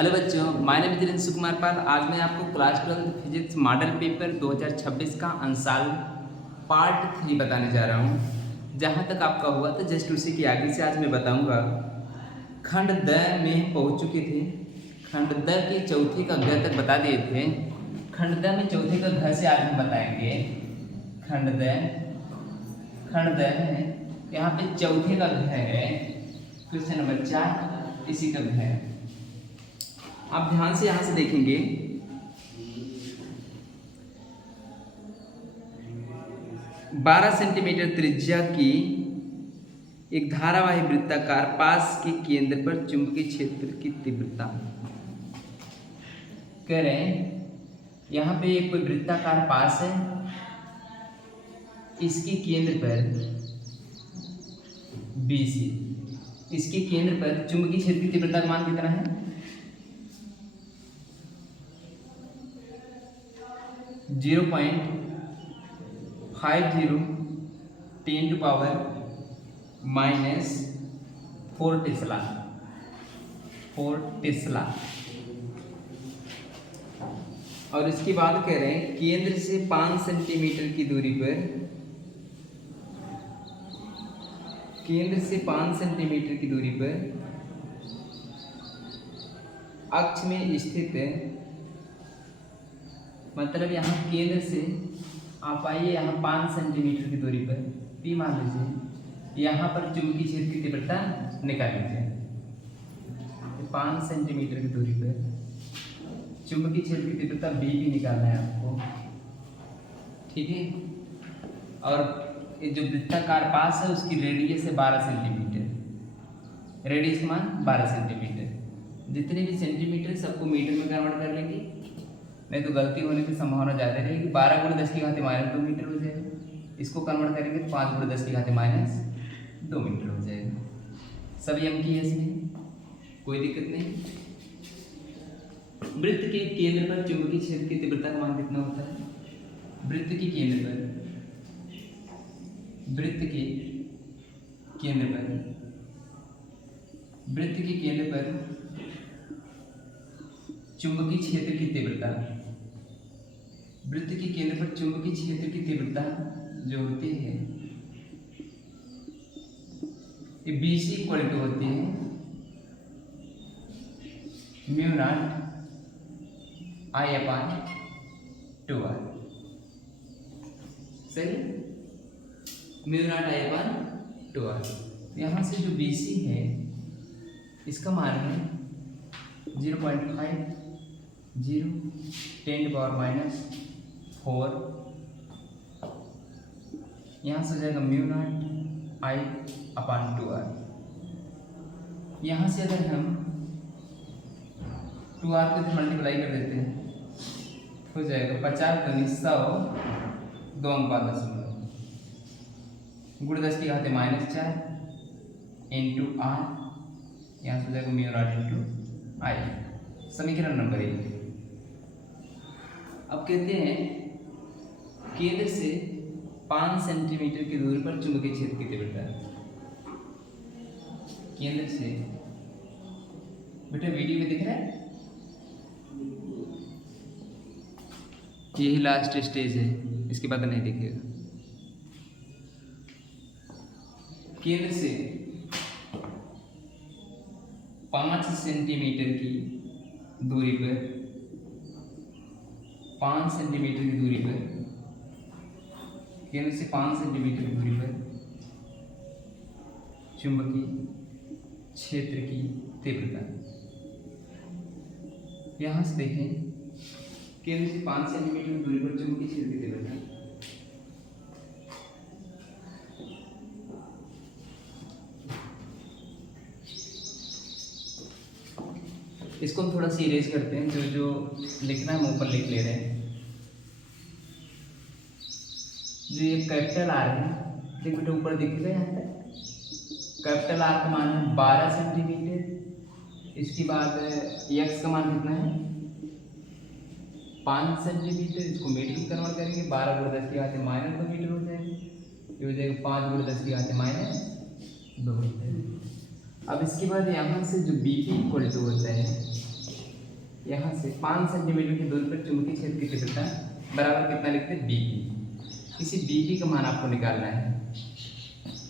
Hello बच्चों, my name is सुकुमार पाल। आज मैं आपको क्लास 12 फिजिक्स मॉडल पेपर 2026 का अंशाल पार्ट 3 बताने जा रहा हूँ। जहाँ तक आपका हुआ था जस्ट उसी की आगे से आज मैं बताऊँगा। खंड द में हम पहुँच चुके थे। खंड द के चौथे का घ तक बता दिए थे। खंड द में चौथे का घ से आज हम बताएंगे। खंड द है, यहाँ पे चौथे का घ है। क्वेश्चन नंबर 4 इसी का घ है। आप ध्यान से यहां से देखेंगे। 12 सेंटीमीटर त्रिज्या की एक धारावाही वृत्ताकार पास के केंद्र पर चुंबकीय क्षेत्र की तीव्रता कह रहे हैं। यहां पे एक कोई वृत्ताकार पास है, इसके केंद्र पर BC, इसके केंद्र पर चुंबकीय क्षेत्र की तीव्रता का मान कितना है? 0.50 10⁻⁻⁴ टेस्ला। और इसके बाद कह रहे हैं केंद्र से 5 सेंटीमीटर की दूरी पर, केंद्र से 5 सेंटीमीटर की दूरी पर अक्ष में स्थित है। मतलब यहाँ केंद्र से आप आइए, यहाँ 5 सेंटीमीटर की दूरी पर P मान लीजिए, यहाँ पर चुंबकीय क्षेत्र की तीव्रता निकाल लीजिए। 5 सेंटीमीटर की दूरी पर चुंबकीय क्षेत्र की तीव्रता B भी निकालना है आपको, ठीक है। और ये जो वृत्ताकार पास है उसकी रेडियस है 12 सेंटीमीटर, रेडियस मान 12 सेंटीमीटर। जितने भी सेंटीमीटर सबको मीटर में कन्वर्ट कर लेंगे, नहीं तो गलती होने की संभावना ज़्यादा रहेगी। 12 × 10⁻² मीटर हो जाएगा। इसको कन्वर्ट करेंगे तो 5 × 10⁻² मीटर हो जाएगा। सभी अंक की है इसमें, कोई दिक्कत नहीं। वृत्त के केंद्र पर चुंबकीय क्षेत्र की तीव्रता का मान कितना होता है? वृत्त के केंद्र पर, वृत्त के केंद्र पर, वृत्त के केंद्र पर चुंबकीय क्षेत्र की तीव्रता, वृत्त के केंद्र पर चुंबकीय क्षेत्र की तीव्रता जो होती है ये BC इक्वल टू होती है μ0I/2R। सही, μ0I/2R। यहाँ से जो BC है इसका मान है 0.50 10⁻⁴। यहाँ से हो जाएगा μ0I/2R। यहाँ से अगर हम 2R को मल्टीप्लाई कर देते हैं हो जाएगा 50 × 100 2.10 गुण 10⁻⁴ इंटू R। यहाँ से हो जाएगा μ0/I। समीकरण नंबर 1। अब कहते हैं केंद्र से 5 सेंटीमीटर की दूरी पर चुंबकीय क्षेत्र की तीव्रता, केंद्र से, बेटा वीडियो में दिख रहा है? यही लास्ट स्टेज है, इसके बाद नहीं दिखेगा। केंद्र से 5 सेंटीमीटर की दूरी पर, 5 सेंटीमीटर की दूरी पर, केंद्र से 5 सेंटीमीटर की दूरी पर चुंबकीय क्षेत्र की तीव्रता। यहां से देखें केंद्र से 5 सेंटीमीटर की दूरी पर चुंबकीय क्षेत्र की तीव्रता, इसको हम थोड़ा सी इरेज करते हैं। जो जो लिखना है हम ऊपर लिख ले रहे हैं। जो ये कैपिटल आर है, ठीक बेटा ऊपर दिख रहा है यहाँ तक। कैपिटल आर का मान है 12 सेंटीमीटर। इसके बाद एक्स का मान कितना है? 5 सेंटीमीटर। इसको मीटर में कन्वर्ट करेंगे 12 × 10⁻² मीटर हो जाएगा। ये हो जाएगा 5 × 10⁻² मीटर। अब इसके बाद यहाँ से जो BP इक्वल टू होता है यहाँ से 5 सेंटीमीटर की दूरी पर चुंबकीय क्षेत्र की तीव्रता बराबर कितना लिखते हैं, बीपी। इसी बीपी का मान आपको निकालना है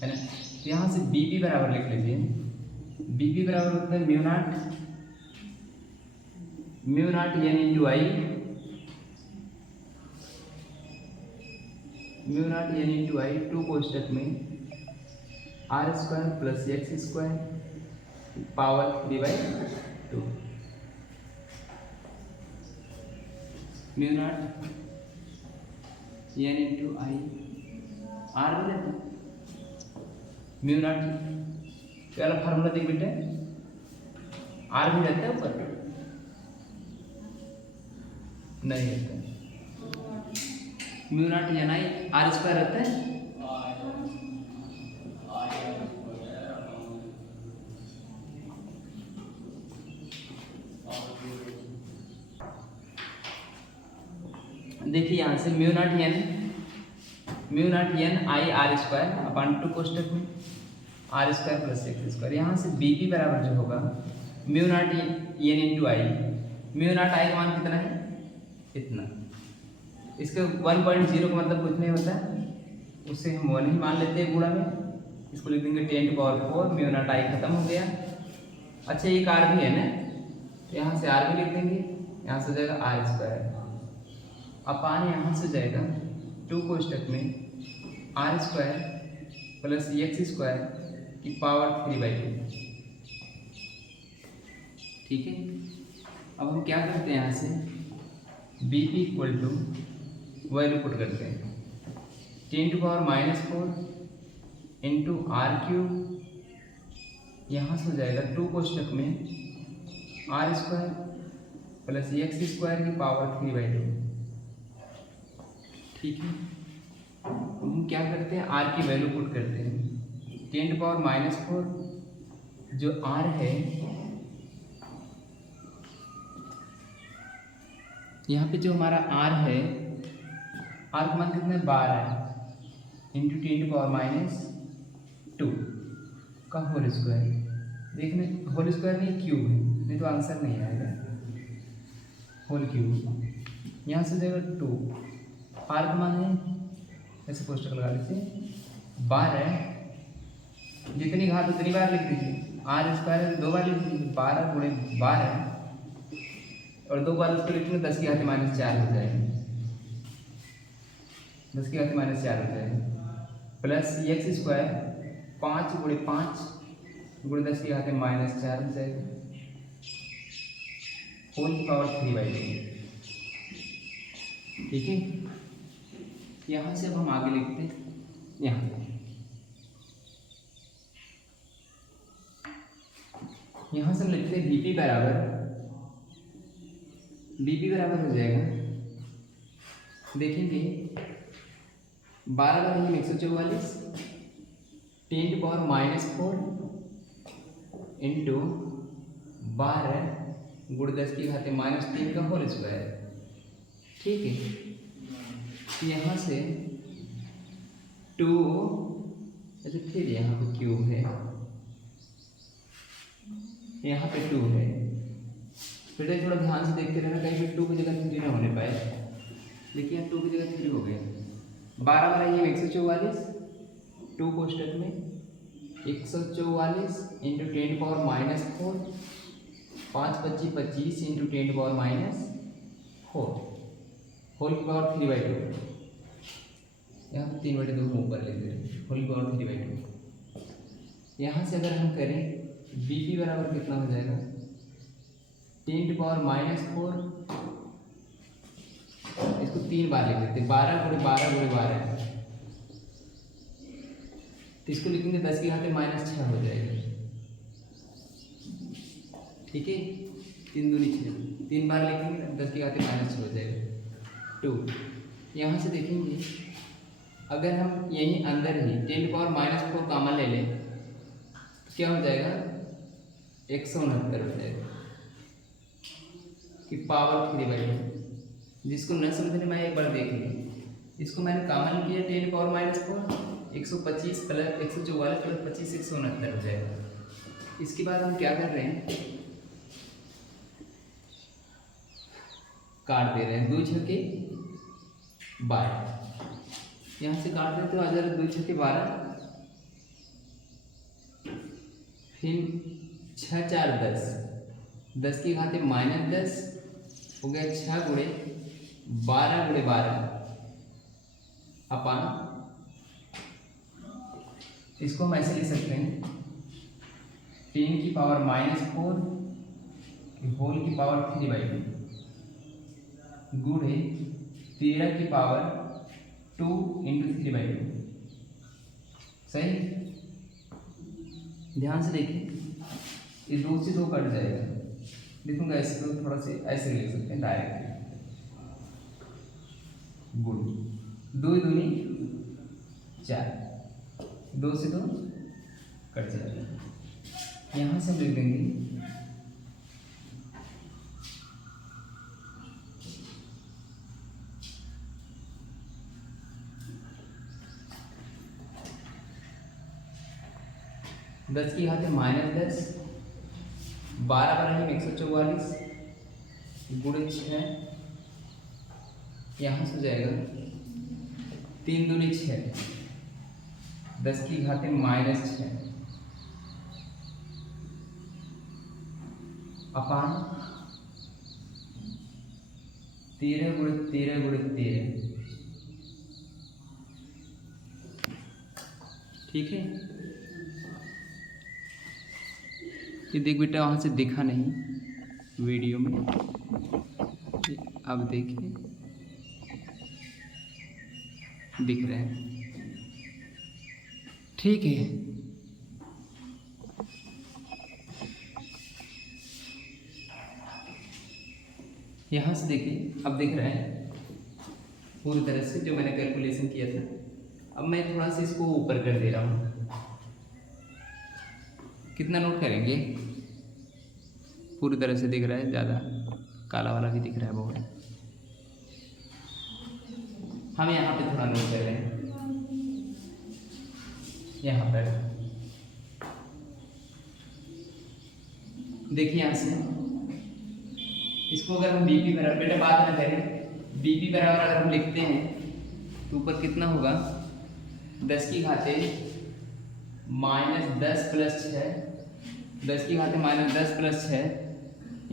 ना। तो यहाँ से बीपी बराबर लिख लीजिए, बीपी बराबर होता है mu naught N into I, mu naught N into I two कोष्टक में are square plus x square power 3/2, mu naught N into I R हो जाता है, म्यू नॉट क्या वाला फार्मूला देख बेटे, आर भी रहता है ऊपर नहीं रहता, mu naught N I R square रहता है, देखिए यहाँ से mu naught N I R square upon 2 कोष्टक में are square plus x square. यहाँ से बी पी बराबर जो होगा mu naught N into I, mu naught I का मान कितना है, इतना, इसके 1.0 का मतलब कुछ नहीं होता है, उससे हम 1 ही मान लेते हैं गुणा में, इसको लिख देंगे 10⁴, म्यू नॉट आई खत्म हो गया। अच्छा एक आर भी है ना, यहाँ से आर भी लिख देंगे, यहाँ से हो जाएगा आर स्क्वायर अपान यहाँ से जाएगा 2 कोष्टक में are square plus x square की पावर 3/2, ठीक है। अब हम क्या करते हैं, यहाँ से B P equal to value put करते हैं 10⁻⁴ इंटू आर क्यूब, यहाँ से हो जाएगा 2 कोष्टक में are square plus x square की पावर 3/2, ठीक है। हम क्या करते हैं, आर की वैल्यू पुट करते हैं 10⁻⁴, जो आर है यहाँ पे जो हमारा आर है, आर का मान कितना है 12 इंटू 10⁻² का होल स्क्वायर, देखने होल स्क्वायर नहीं क्यूब है, नहीं तो आंसर नहीं आएगा, होल क्यूब, यहाँ से जाएगा 2, आर का मान है ऐसे कोष्टक लगा लीजिए 12, जितनी घात उतनी बार लिख दीजिए, आर स्क्वायर 2 बार लिख दीजिए, 12 गुणे 12 और 2 बार उसको लिखेंगे 10 की घात -4 हो जाएगा, 10 की घात -4 हो जाएगा, प्लस एक्स स्क्वायर 5 गुणे 5 गुणे 10 की घात -4 हो जाएगा, होल की पावर 3/2, ठीक है। यहाँ से अब हम आगे लिखते हैं, यहाँ से हम लिखते हैं बीपी बराबर हो जाएगा, देखेंगे 12 बार 144 10⁻⁴ इंटू 12 गुणे 10 की घात -3 का होल स्क्वायर, ठीक है। यहाँ से 2, अच्छा फिर यहाँ पे क्यूब है, यहाँ पे 2 है, बेटा थोड़ा ध्यान से देखते रहना, कहीं पे 2 की जगह 3 ना होने पाए, देखिए यहाँ 2 की जगह 3 हो गया, 12 बार 144, 2 कोष्टक में 144 इंटू 10⁻⁴, 5 × 25 25 इंटू 10⁻⁴, होल की पावर 3/2, यहाँ पर 3/2 ऊपर ले लेंगे, होल की पावर 3/2। यहाँ से अगर हम करें बीपी बराबर कितना हो जाएगा 10⁻⁴, इसको 3 बार लिख देते, 12 गुणे 12 गुणे 12, तो इसको लिखेंगे 10 की घात -6 हो जाएगा, ठीक है। 3 दूनी 6, 3 बार लिखेंगे 10 की घात -6 हो जाएगा 2। यहाँ से देखेंगे अगर हम यहीं अंदर ही 10⁻⁴ कॉमन ले लें तो क्या हो जाएगा 169 हो जाएगा कि पावर 3/2। जिसको न समझने में एक बार देख लीजिए, इसको मैंने कॉमन किया 10⁻⁴, 125 प्लस 144 प्लस 25 169 हो जाएगा। इसके बाद हम क्या कर रहे हैं, काट दे रहे हैं, 2 छक्के 12, यहाँ से काट देते हो आ जा रहा 2 छक्के 12, फिर 6 4 10, 10 की घाते -10 हो गया, 6 गुणे 12 अपान, इसको हम ऐसे लिख सकते हैं 10 की पावर -4 होल की पावर 3/2 गुणे 13 की पावर 2 × 3/2। सही, ध्यान से देखिए, ये 2 से 2 कट जाएगा, देखूंगा ऐसे तो थोड़ा से ऐसे लिख सकते हैं डायरेक्ट, गुण 2 दूनी 4, 2 से 2 कट जाएगा। यहाँ से हम लिख देंगे 10 की घाते -10, 12 बराबर 144 गुणे 6, यहाँ से हो जाएगा 3 दूनी 6, 10 की घाते -6 अपान 13 गुणे 13 गुणे 13। ठीक है, ये देख बेटा, वहाँ से दिखा नहीं वीडियो में, अब देखिए दिख रहे हैं। ठीक है, यहाँ से देखिए, अब दिख रहा है पूरी तरह से जो मैंने कैलकुलेशन किया था। अब मैं थोड़ा सा इसको ऊपर कर दे रहा हूँ, कितना नोट करेंगे, पूरी तरह से दिख रहा है, ज़्यादा काला वाला भी दिख रहा है बहुत। हम यहाँ पे थोड़ा नोट कर रहे हैं, यहाँ पर देखिए, यहाँ से इसको अगर हम बीपी बराबर, बेटा बात ना करें, बीपी बराबर अगर हम लिखते हैं तो ऊपर कितना होगा, 10 की घाते -10 + 6, 10 की घाते -10 + 6,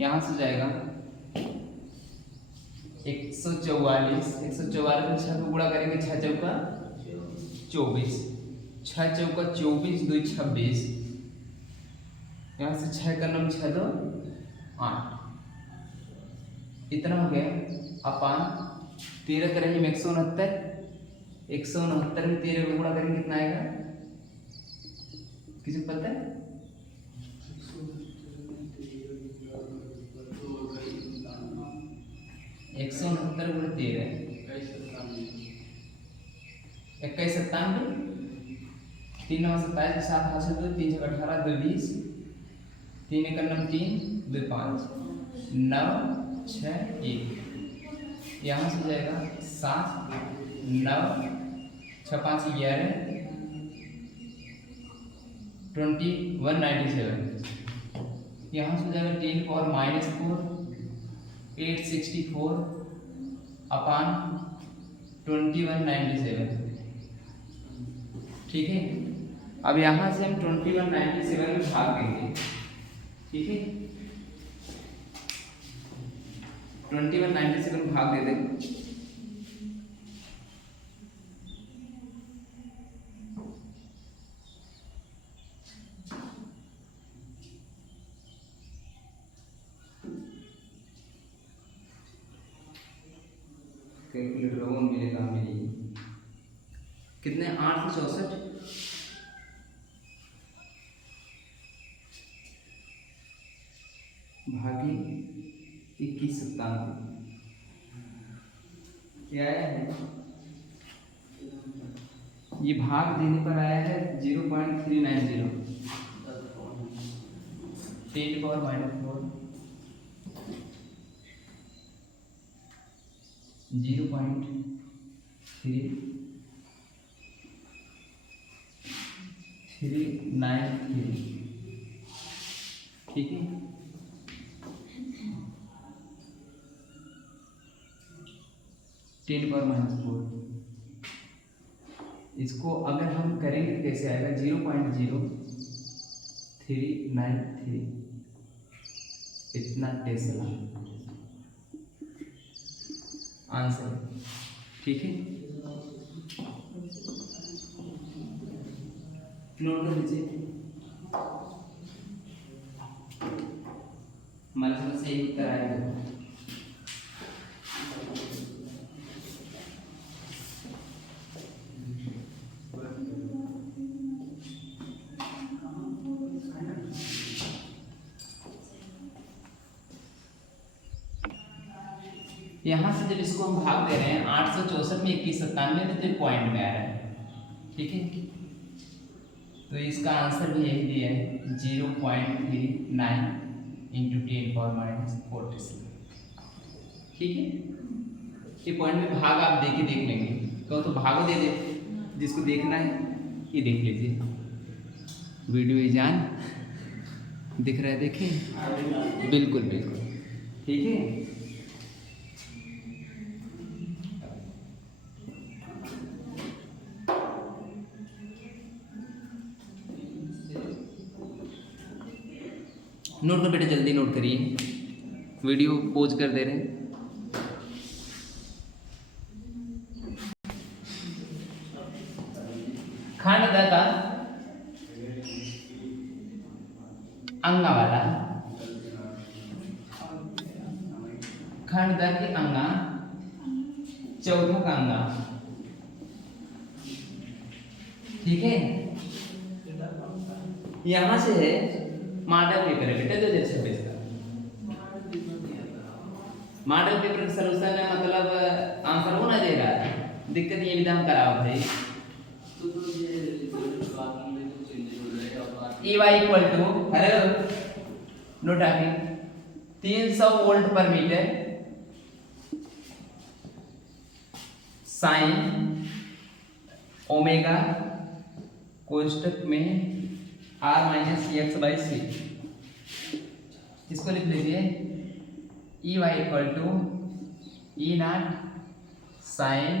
यहाँ से जाएगा 144, 144 में 6 को गुणा करेंगे, 6 चौका 24, 6 चौका 24, 2 26, यहाँ से 6 का नम 6 2 8, इतना हो गया अपान 13 करेंगे 169, 169 में 13 को गुणा करेंगे कितना आएगा, किसी को पता है? 169 गुणे 13, 21 97, 3 9 27, 7 हाथ से 2, 3 6 18, 2 20, 3 1 9 3, 2 5, 9 6 1, यहाँ से जाएगा 7 9 6 5 11, 2197, यहाँ से जाएगा 10 पावर -4 864 अपान 2197। ठीक है, अब यहाँ से हम 2197 में भाग देंगे। ठीक है, 2197 में भाग दे देंगे, कैलकुलेटर वो मिलेगा मेरी, कितने 8 से 64 भागी 21 97, क्या आया है, ये भाग देने पर आया है 0.390, 10 पावर -4 0.3393। ठीक है, 10⁻⁴। इसको अगर हम करेंगे तो कैसे आएगा, 0.0393 इतना टेस्ला आंसर। ठीक है, नोट कर लीजिए। हमारे समझ से उत्तर आएगा। यहाँ से जब इसको हम भाग दे रहे हैं 864 में 2197 में, तो पॉइंट में आ रहा है। ठीक है, तो इसका आंसर भी यही दिया है, 0.39 इंटू 10⁻⁴। ठीक है, ये पॉइंट में भाग आप देख लेंगे, तो भागो दे दे, जिसको देखना है ये देख लीजिए। वीडियो ये जान दिख रहा है, देखें, बिल्कुल बिल्कुल। ठीक है, नोट कर बेटा, जल्दी नोट करिए, वीडियो पोज कर दे रहे हैं। खंड द का अंगा वाला, खंड द के अंगा चौथा का अंगा। ठीक है, यहां से है मॉडल पेपर है बेटा 2026 का। मॉडल पेपर का सॉल्यूशन है, मतलब आंसर हो ना दे रहा है, दिक्कत ये विधान कराओ भाई। E Y equal to, hello note आगे, 300 वोल्ट पर मीटर साइन ओमेगा कोष्टक में r-x/c। इसको लिख लीजिए, E Y equal to E0 sine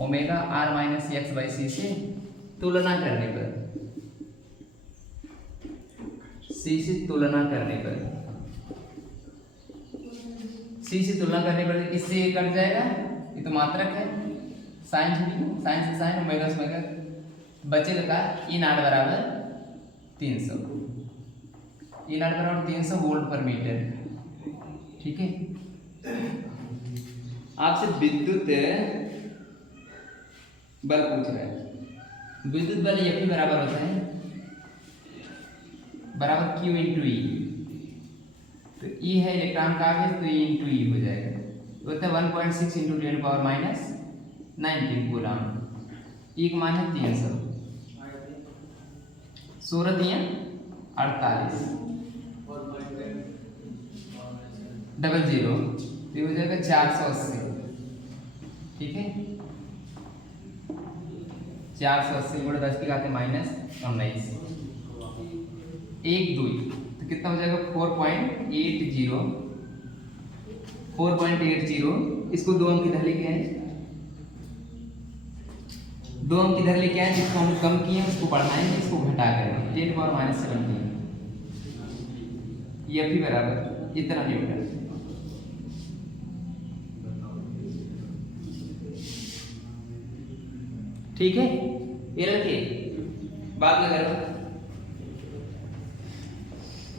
omega r-x/c से तुलना करने पर, c से तुलना करने पर, c से तुलना करने पर इससे ये कट जाएगा, ये तो मात्रक है, साइन से साइन ओमेगा से ओमेगा, बचेगा का E0 बराबर 300, E0 बराबर 300 वोल्ट पर मीटर। ठीक है, आपसे विद्युत बल पूछ रहा है। विद्युत बल F बराबर होता है बराबर Q इंटू ई। तो E है इलेक्ट्रॉन का आवेश, तो E इंटू ई हो जाएगा, तो होता है 1.6 इंटू 10⁻⁻19 कूलम। E का मान है 300, 16 दिया 48 00, तो हो जाएगा 480। ठीक है, 480 गुणा 10 की घात -19, 1 2, तो कितना हो जाएगा 4.80। इसको 2 अंक इधर लेके आए, 2 अंक इधर लेके आए, जिसको हम कम किए उसको बढ़ाएंगे, इसको घटा करेंगे 10⁻⁻17। ये भी बराबर इतना न्यूटन। ठीक है, ये रखिए, बाद में करो,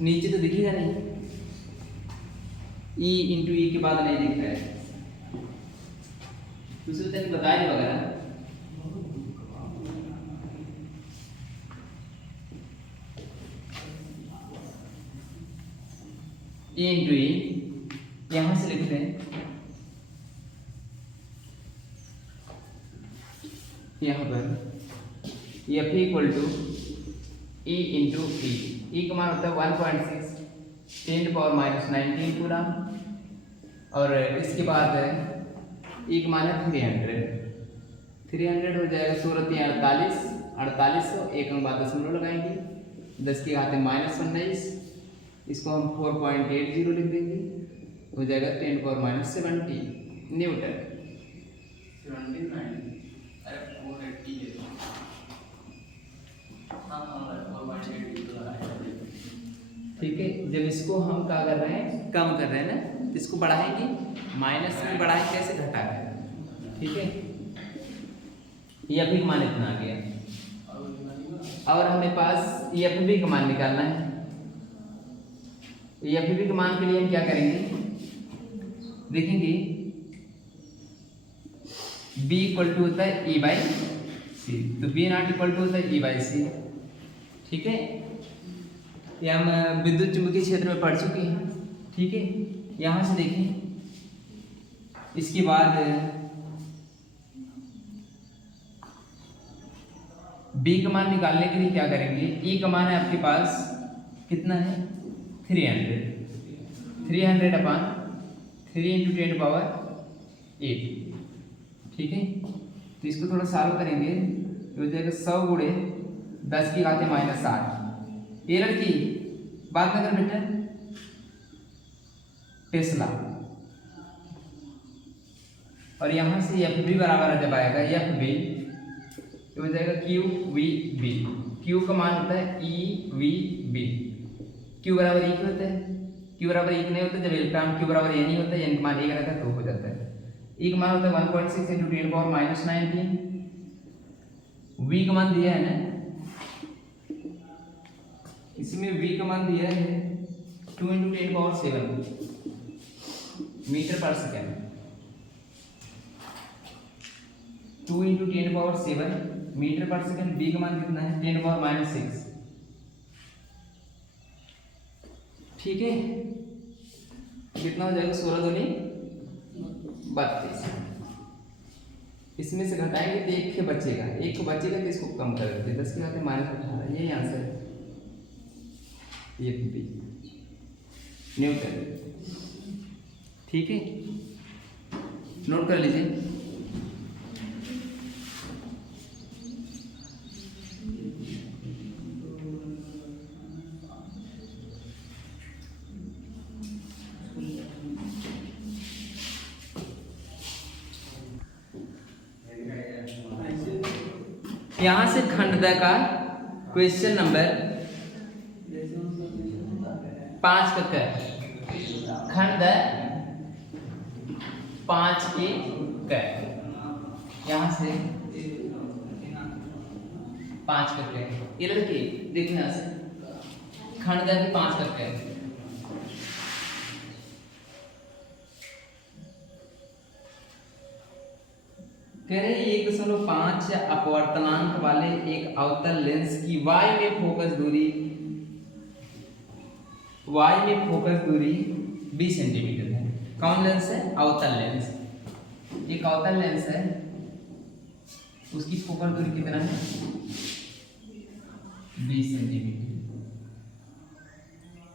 नीचे तो दिखेगा नहीं, E इंटू ई के बाद नहीं दिख रहा है, दूसरे तक बताए वगैरह। E इंटू ई यहां से लिखते हैं, यहाँ पर F equal to E into E. E का मान होता है 1.6 10⁻⁻19 कूलम, और इसके बाद E का मान है 300 हो जाएगा, 16 4800, एक अंक बाद दशमलव लगाएंगे, 10 की घात -19, इसको हम 4.80 लिख देंगे, हो जाएगा 10⁻70 न्यूटन। अरे 480 है। हाँ 480 तो आ रहा है। ठीक है, जब इसको हम क्या कर रहे हैं, कम कर रहे हैं ना, इसको बढ़ाएंगे, माइनस में बढ़ाएं कैसे, घटा कर। ठीक है, ये अभी मान इतना आ गया, और हमें पास ये एफ बी का मान निकालना है। ये एफ बी के मान के लिए हम क्या करेंगे, देखेंगे b इक्वल टू होता है e बाई सी, तो b नॉट इक्वल टू होता है e बाई सी। ठीक है, ये हम विद्युत चुंबकीय क्षेत्र में पढ़ चुके हैं। ठीक है, यहाँ से देखें, इसके बाद b का मान निकालने के लिए क्या करेंगे, e का मान है आपके पास कितना है, 300 अपान 3 इंटू 10 पावर 8। ठीक है, तो इसको थोड़ा सॉल्व करेंगे, तो हो जाएगा 100 गुणे 10 की घात -8। ये लड़की बात ना कर बेटा, टेस्ला। और यहाँ से एफ बी बराबर जब आएगा एफ बी, तो हो जाएगा क्यू वी बी। क्यू का मान होता है ई वी बी। क्यू बराबर ई होता है, क्यू बराबर एक नहीं होता जब इलेक्ट्रॉन, क्यू बराबर ए नहीं होता, एन का मान एक रहता है तो हो जाता है। ई का मान होता है 1.6 इंटू 10 पावर -19। वी का मान दिया है ना, इसमें वी का मान दिया है 2 इंटू 10 पावर 7 मीटर पर सेकेंड। 2 इंटू 10 पावर 7 मीटर पर सेकेंड। बी का मान कितना है, 10 पावर -6। ठीक है, कितना हो जाएगा, 16 दूनी 32। इसमें से घटाएंगे तो एक बचेगा, एक बचेगा तो इसको कम कर देते, 10 की घात -18। यही आंसर है, ये बी न्यूटन। ठीक है, नोट कर लीजिए। यहां से खंडता का क्वेश्चन नंबर 5 का कर, खंड 5 के कर, यहां से 5 का कर। ये लड़की देखो, यहां से खंड के 5 का कर, कह रहे 1.5 अपवर्तनांक वाले एक अवतल लेंस की y में फोकस दूरी 20 सेंटीमीटर है। कौन लेंस है, अवतल लेंस। एक अवतल लेंस है, उसकी फोकस दूरी कितना है, 20 सेंटीमीटर।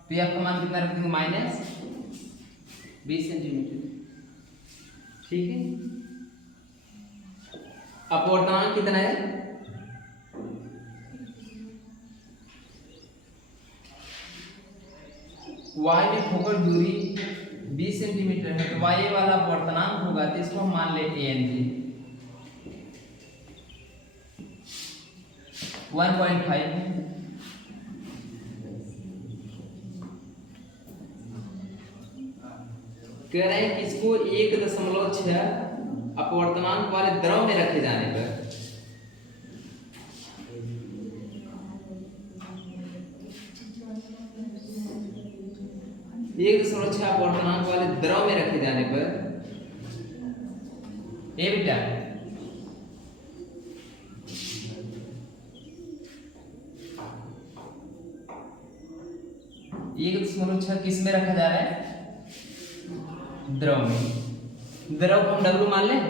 तो ये आपका मान कितना रख देंगे, -20 सेंटीमीटर। ठीक है, अपवर्तनांक कितना है, y में फोकस दूरी 20 सेंटीमीटर है, तो y वाला अपवर्तनांक होगा, तो इसको हम मान लेते हैं एन 1.5 है। कह रहे हैं कि इसको 1.6 अपवर्तनांक वाले द्रव में रखे जाने पर 1.6 अपवर्तनांक वाले द्रव में रखे जाने पर ए बेटा 1.6 किस में रखा जा रहा है, द्रव में। द्रव को हम डब्ल्यू मान लें,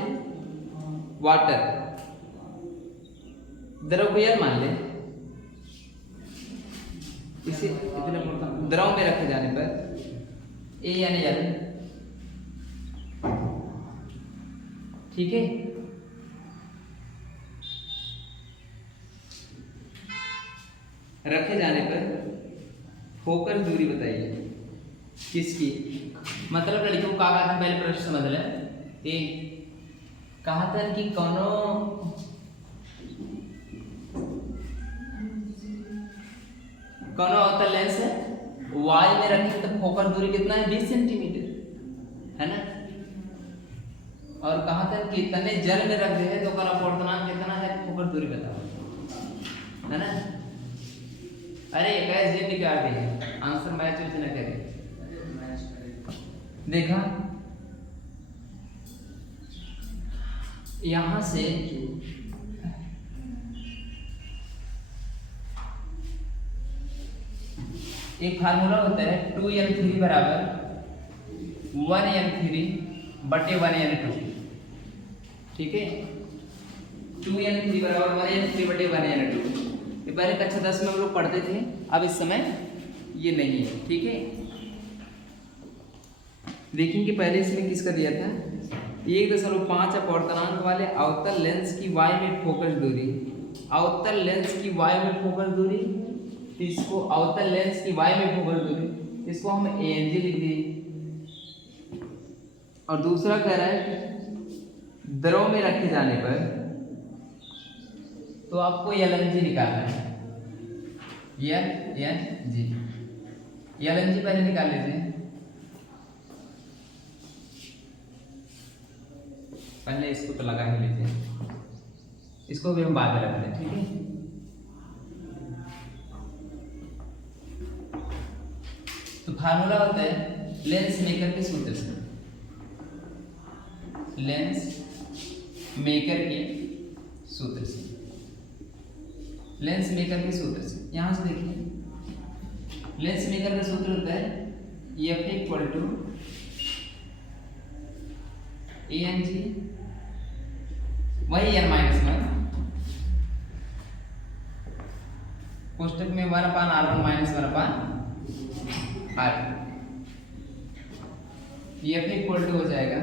वाटर। द्रव को यार मान लें, इसे इतना द्रव में रखे जाने पर ए यानी जल। ठीक है, रखे जाने पर फोकस दूरी बताइए किसकी, मतलब लड़कियों को कहा था पहले प्रश्न समझ लें। कहा था कि कोनो अवतल लेंस है वाई में रखें तो फोकस दूरी कितना है 20 सेंटीमीटर है ना। और कहा था कि तने जल में रख दे तो कला अपवर्तनांक कितना है फोकस दूरी बताओ है ना। अरे गैस ये निकाल दिए आंसर मैच न करे। देखा यहां से एक फार्मूला होता है 2n3 बराबर 1n3 बटे 1n2 ठीक है। 2n3 बराबर 1n3 बटे 1n2 ये पहले कक्षा 10 में हम लोग पढ़ते थे, अब इस समय ये नहीं है ठीक है। देखेंगे पहले इसमें किसका दिया था 1.5 अपवर्तनांक वाले अवतल लेंस की वाई में फोकस दूरी, अवतल लेंस की वाई में फोकस दूरी, इसको अवतल लेंस की वाई में फोकस दूरी इसको हम ANG लिख दिए। और दूसरा कह रहा है द्रव में रखे जाने पर तो आपको LNG निकालना है LNG पहले निकाल लीजिए। पहले इसको तो लगा ही लीजिए, इसको भी हम बाद में रख दें ठीक है। तो फार्मूला होता है लेंस मेकर के सूत्र से, लेंस मेकर के सूत्र से, लेंस मेकर के सूत्र से यहां से देखिए लेंस मेकर का सूत्र होता है F इक्वल टू ANG वही n-1 कोष्टक में 1/r1 minus 1/r2 F equal to हो जाएगा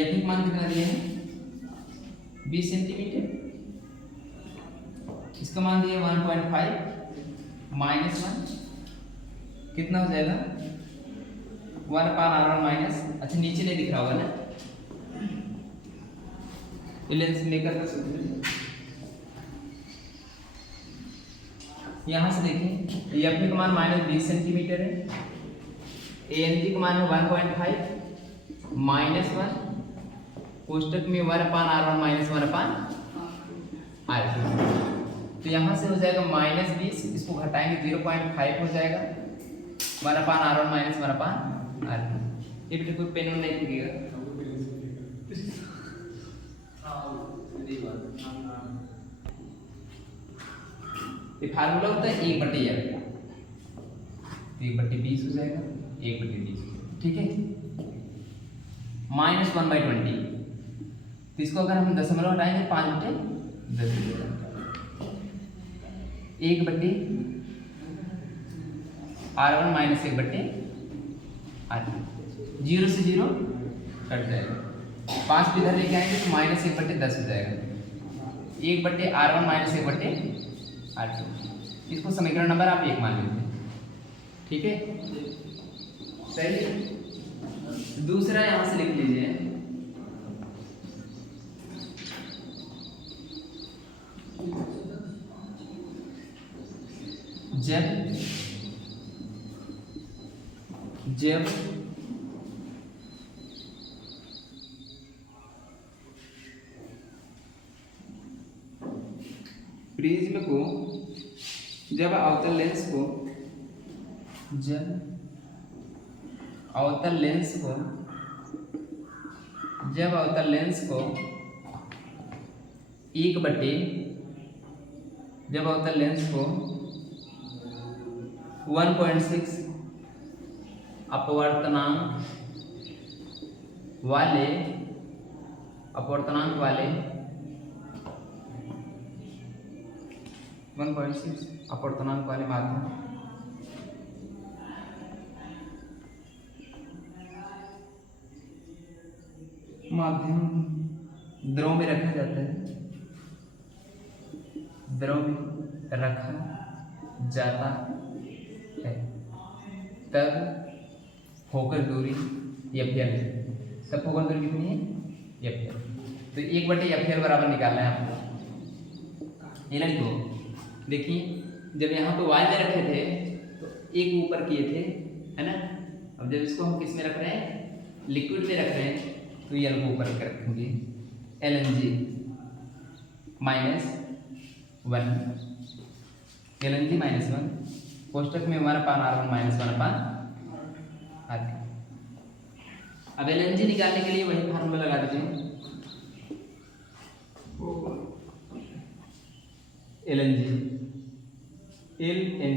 F मान कितना दिए हैं 20 सेंटीमीटर, इसका मान दिया 1.5 माइनस 1 कितना हो जाएगा 1/r1 माइनस, अच्छा नीचे नहीं दिख रहा होगा ना लेंस मेकर का सूत्र। यहां से देखिए F का मान -20 सेंटीमीटर है, ANG का मान है 1.5 माइनस 1 कोष्टक में 1/r1 माइनस 1/r2। तो यहां से हो जाएगा -20, इसको घटाएंगे 0.5 हो जाएगा 1/r1 माइनस 1/r2। ये बेटे कोई पेन नहीं दिखेगा ये फार्मूला होता है 1/L 1/20 हो जाएगा 1/20 ठीक है। -1/20 तो इसको अगर हम दशमलव हटाएंगे 5/10 हो जाएगा 1/r1 माइनस 1/r2 0 से 0 कट जाएगा, 5 इधर लेके आएंगे तो -1/10 हो जाएगा 1/r1 माइनस 1/r2। इसको समीकरण नंबर आप 1 मान लीजिए ठीक है सही। दूसरा यहां से लिख लीजिए जब प्रिज्म को जब अवतल लेंस को 1.6 अपवर्तनांक वाले माध्यम द्रव में रखा जाता है, तब फोकस दूरी FL तब फोकल दूरी कितनी है FL। तो 1/FL बराबर निकालना है आपको। ये ना तो देखिए जब यहाँ पे y में रखे थे तो एक ऊपर किए थे, है ना। अब जब इसको हम किस में रख रहे हैं, लिक्विड में रख रहे हैं, तो ये को ऊपर रखेंगे ln g -1 ln g -1 कोष्टक में 1/r1 -1/r2। अब ln g निकालने के लिए वही फार्मूला लगा दीजिए, ln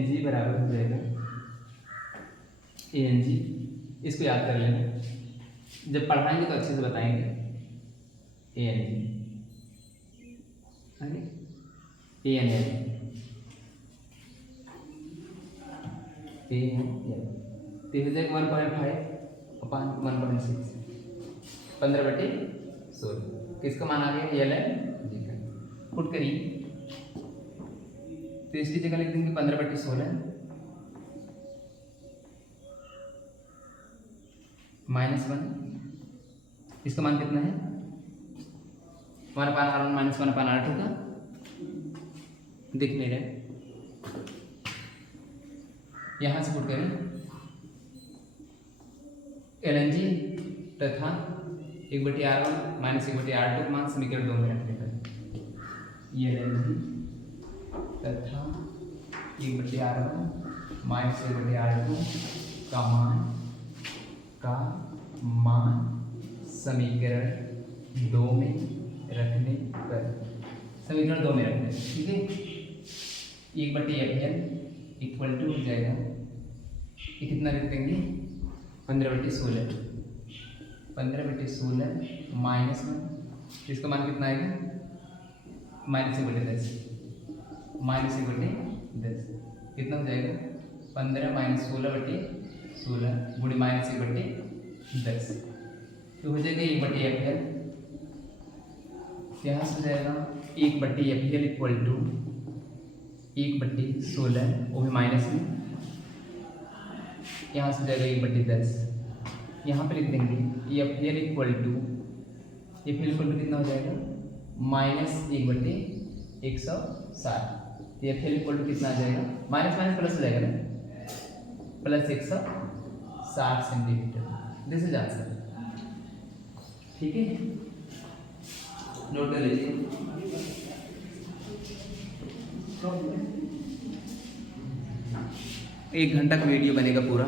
g बराबर हो जाएगा an g। इसको याद कर लेना, जब पढ़ाएंगे तो अच्छे से बताएंगे। an g an तो हो जाएगा 1.5/1.6 15/16। किसका मान आ गया ln g का। पुट करिए तो इसकी जगह लिख देंगे 15/16 -1। इसका मान कितना है 1/r1 -1/r2 का, दिख नहीं रहा। यहां से पुट करें ln g तथा 1/r1 -1/r2 का मान समीकरण 2 में रखने पर ये ln g तथा 1/r1 -1/r2 का मान समीकरण 2 में रखने पर, समीकरण 2 में रखने, ठीक है। 1/FL इक्वल टू हो जाएगा, ये कितना लिख देंगे 15/16 -1, इसका मान कितना आएगा -1/10 कितना हो जाएगा 15 -16/16 गुणे -1/10, तो हो जाएगा 1/FL। यहाँ से हो जाएगा 1/FL इक्वल टू 1/16 वो भी माइनस में, यहाँ से हो जाएगा 1/10। यहाँ पे लिख देंगे FL इक्वल टू कितना हो जाएगा -1/160। तो FL इक्वल टू कितना आ जाएगा, माइनस प्लस हो जाएगा ना, +160 सेंटीमीटर। दिस इज आंसर, ठीक है, नोट कर लीजिए। 1 घंटा का वीडियो बनेगा पूरा।